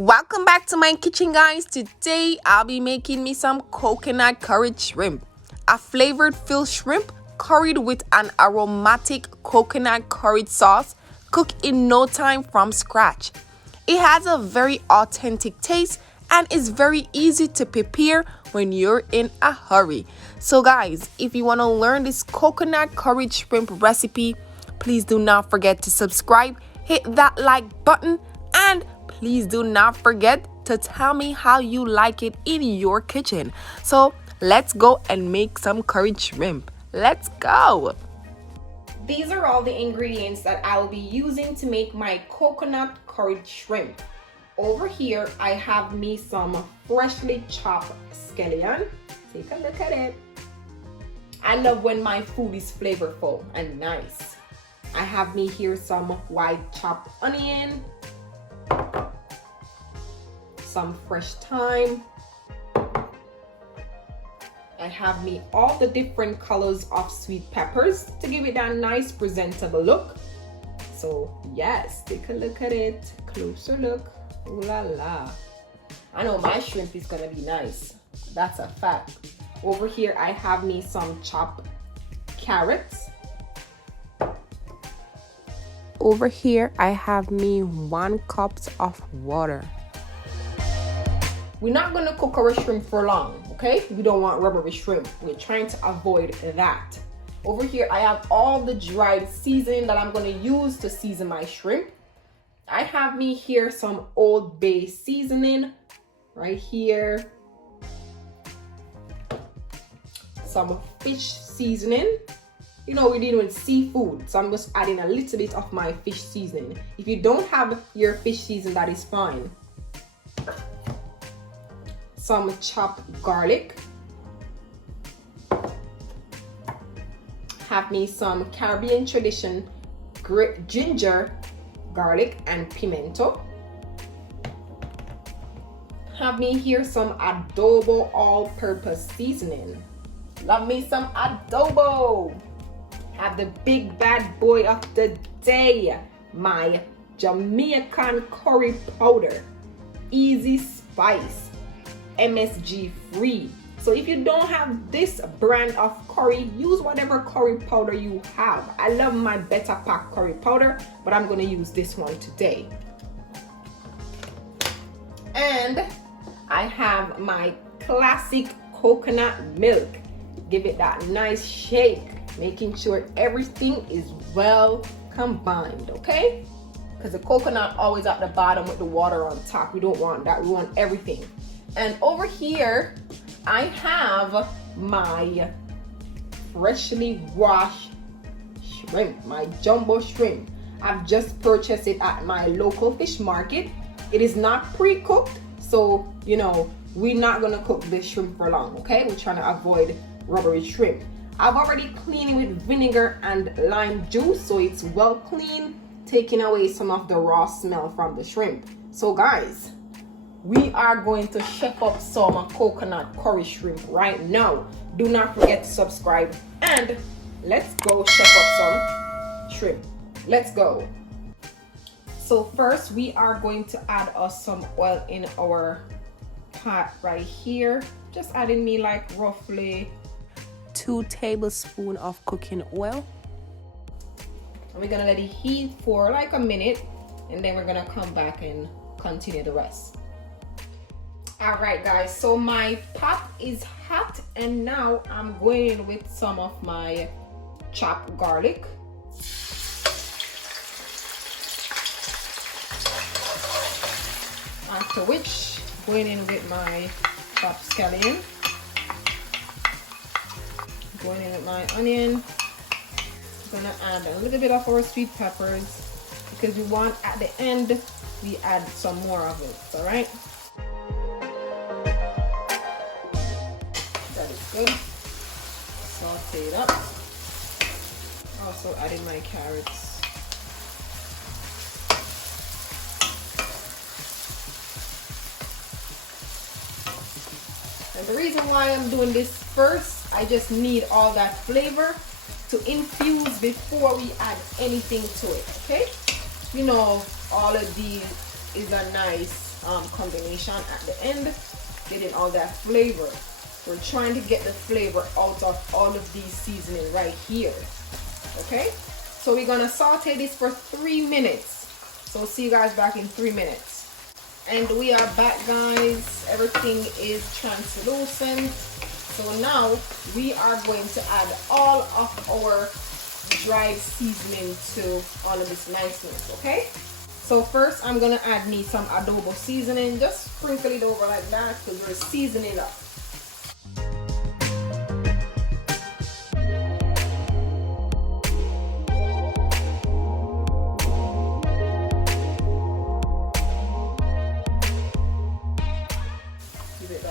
Welcome back to my kitchen, guys. Today I'll be making me some coconut curried shrimp, a flavored fish shrimp curried with an aromatic coconut curried sauce, cooked in no time from scratch. It has a very authentic taste and is very easy to prepare when you're in a hurry. So guys, if you want to learn this coconut curried shrimp recipe, please do not forget to subscribe, hit that like button, and please do not forget to tell me how you like it in your kitchen. So let's go and make some curried shrimp. Let's go. These are all the ingredients that I will be using to make my coconut curried shrimp. Over here, I have me some freshly chopped scallion. Take a look at it. I love when my food is flavorful and nice. I have me here some white chopped onion, some fresh thyme. I have me all the different colors of sweet peppers to give it that nice presentable look. So yes, take a look at it, closer look. Ooh la la. I know my shrimp is gonna be nice. That's a fact. Over here I have me some chopped carrots. Over here I have me 1 cup of water. We're not gonna cook our shrimp for long, okay? We don't want rubbery shrimp. We're trying to avoid that. Over here, I have all the dried seasoning that I'm gonna use to season my shrimp. I have me here some Old Bay seasoning, right here. Some fish seasoning. You know, we're dealing with seafood, so I'm just adding a little bit of my fish seasoning. If you don't have your fish seasoning, that is fine. Some chopped garlic. Have me some Caribbean tradition ginger, garlic, and pimento. Have me here some adobo all-purpose seasoning. Love me some adobo. Have the big bad boy of the day, my Jamaican curry powder. Easy spice. MSG free. So if you don't have this brand of curry, use whatever curry powder you have. I love my Better Pack curry powder, but I'm going to use this one today. And I have my classic coconut milk. Give it that nice shake, making sure everything is well combined, okay? Because the coconut always at the bottom with the water on top. We don't want that. We want everything. And over here, I have my freshly washed shrimp, my jumbo shrimp. I've just purchased it at my local fish market. It is not pre-cooked, so you know, we're not gonna cook this shrimp for long, okay? We're trying to avoid rubbery shrimp. I've already cleaned it with vinegar and lime juice, so it's well clean, taking away some of the raw smell from the shrimp. So guys, we are going to chef up some coconut curry shrimp right now. Do not forget to subscribe and let's go chef up some shrimp. Let's go. So first we are going to add us some oil in our pot right here. Just adding me like roughly 2 tablespoons of cooking oil. And we're gonna let it heat for like a minute and then we're gonna come back and continue the rest. All right guys, so my pot is hot and now I'm going in with some of my chopped garlic. After which, going in with my chopped scallion. Going in with my onion. I'm gonna add a little bit of our sweet peppers because we want at the end we add some more of it, all right? Good. Saute it up. Also adding my carrots. And the reason why I'm doing this first, I just need all that flavor to infuse before we add anything to it, okay? You know, all of these is a nice combination at the end, getting all that flavor. We're trying to get the flavor out of all of these seasoning right here. Okay, so we're gonna saute this for 3 minutes. So see you guys back in 3 minutes. And we are back, guys. Everything is translucent. So now we are going to add all of our dried seasoning to all of this niceness. Okay, so first I'm gonna add me some adobo seasoning. Just sprinkle it over like that because we're seasoning up.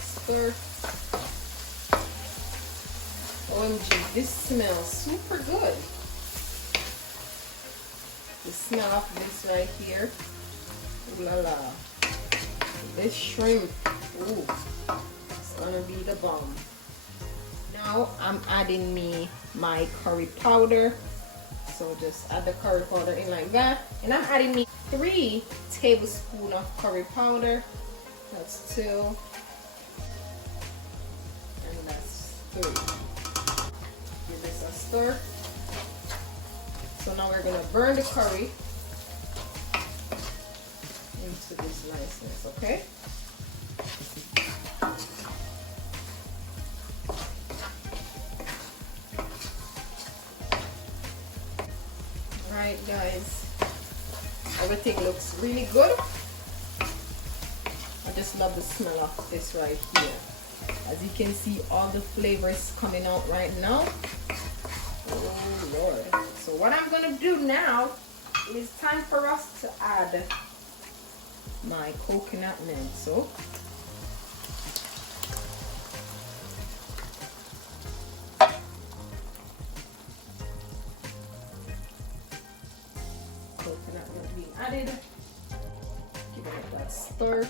Stir. OMG, this smells super good. The smell of this right here. Ooh la la. This shrimp. Ooh, it's gonna be the bomb. Now I'm adding me my curry powder. So just add the curry powder in like that. And I'm adding me 3 tablespoons of curry powder. That's 2. 3. Give this a stir. So now we're gonna burn the curry into this niceness, okay? Alright guys, everything looks really good. I just love the smell of this right here. As you can see, all the flavors coming out right now. Oh Lord. So what I'm gonna do now is time for us to add my coconut milk. So coconut milk being added. Give it that stir.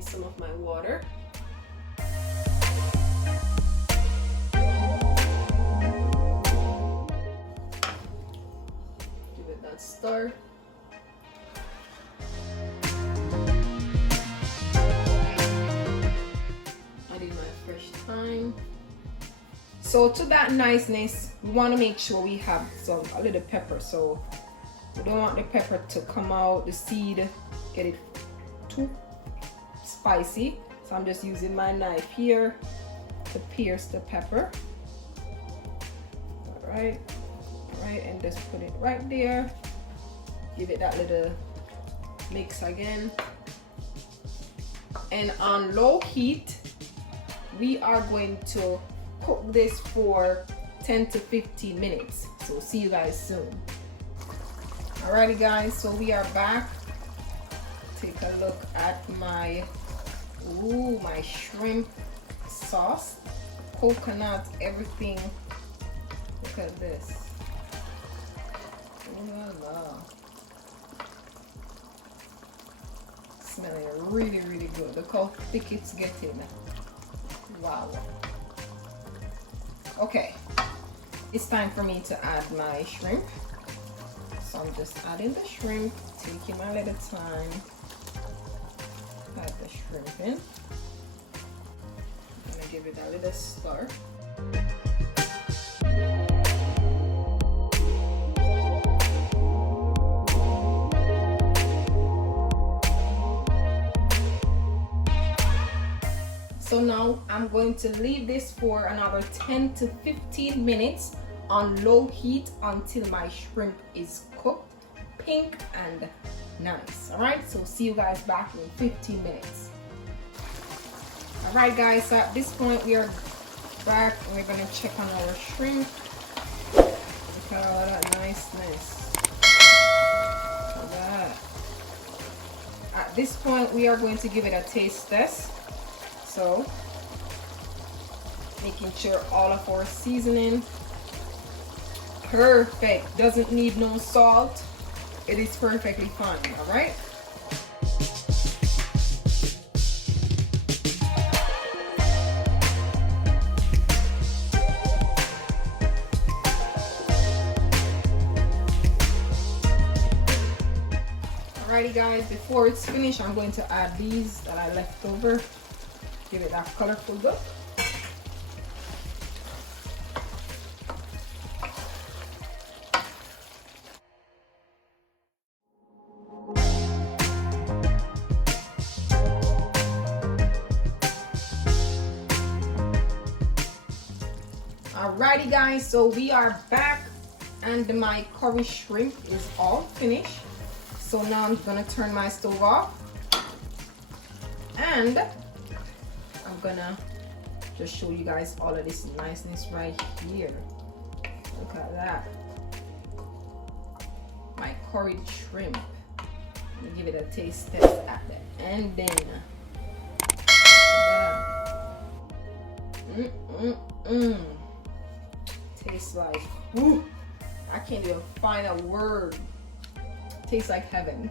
Some of my water. Give it that stir. Adding my fresh thyme. So to that niceness, we want to make sure we have a little pepper. So we don't want the pepper to come out, the seed, get it too spicy. So I'm just using my knife here to pierce the pepper. All right, and just put it right there. Give it that little mix again. And on low heat, we are going to cook this for 10 to 15 minutes. So see you guys soon. Alrighty guys, so we are back. Take a look at my my shrimp sauce, coconut, everything. Look at this. Smelling really, really good. Look how thick it's getting. Wow. Okay, it's time for me to add my shrimp. So I'm just adding the shrimp, taking my little time. Add the shrimp in. I'm gonna give it a little stir. So now I'm going to leave this for another 10 to 15 minutes on low heat until my shrimp is cooked, pink and nice. All right, so see you guys back in 15 minutes. All right guys, so at this point we are back and we're gonna check on our shrimp. Look at all that niceness. Look at that. At this point we are going to give it a taste test. So making sure all of our seasoning perfect, doesn't need no salt. It is perfectly fine. All right. Alrighty guys, before it's finished, I'm going to add these that I left over. Give it that colorful look. Alrighty guys, so we are back and my curry shrimp is all finished. So now I'm gonna turn my stove off and I'm gonna just show you guys all of this niceness right here. Look at that. My curried shrimp. Let me give it a taste test at the ending. Tastes like, woo, I can't even find a word. Tastes like heaven.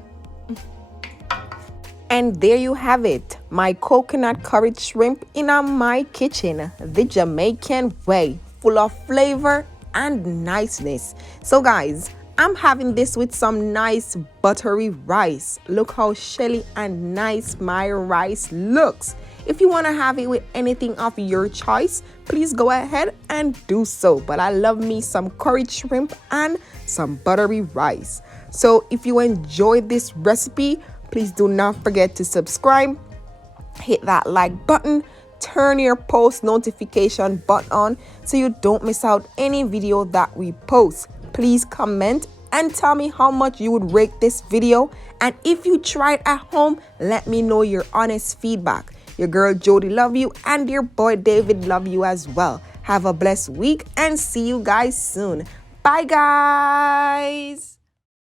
And there you have it, my coconut curried shrimp in my kitchen, the Jamaican way, full of flavor and niceness. So guys, I'm having this with some nice buttery rice. Look how shelly and nice my rice looks. If you want to have it with anything of your choice, please go ahead and do so. But I love me some curried shrimp and some buttery rice. So if you enjoyed this recipe, please do not forget to subscribe, hit that like button, turn your post notification button on so you don't miss out any video that we post. Please comment and tell me how much you would rate this video. And if you tried at home, let me know your honest feedback. Your girl Jody love you and your boy David love you as well. Have a blessed week and see you guys soon. Bye guys.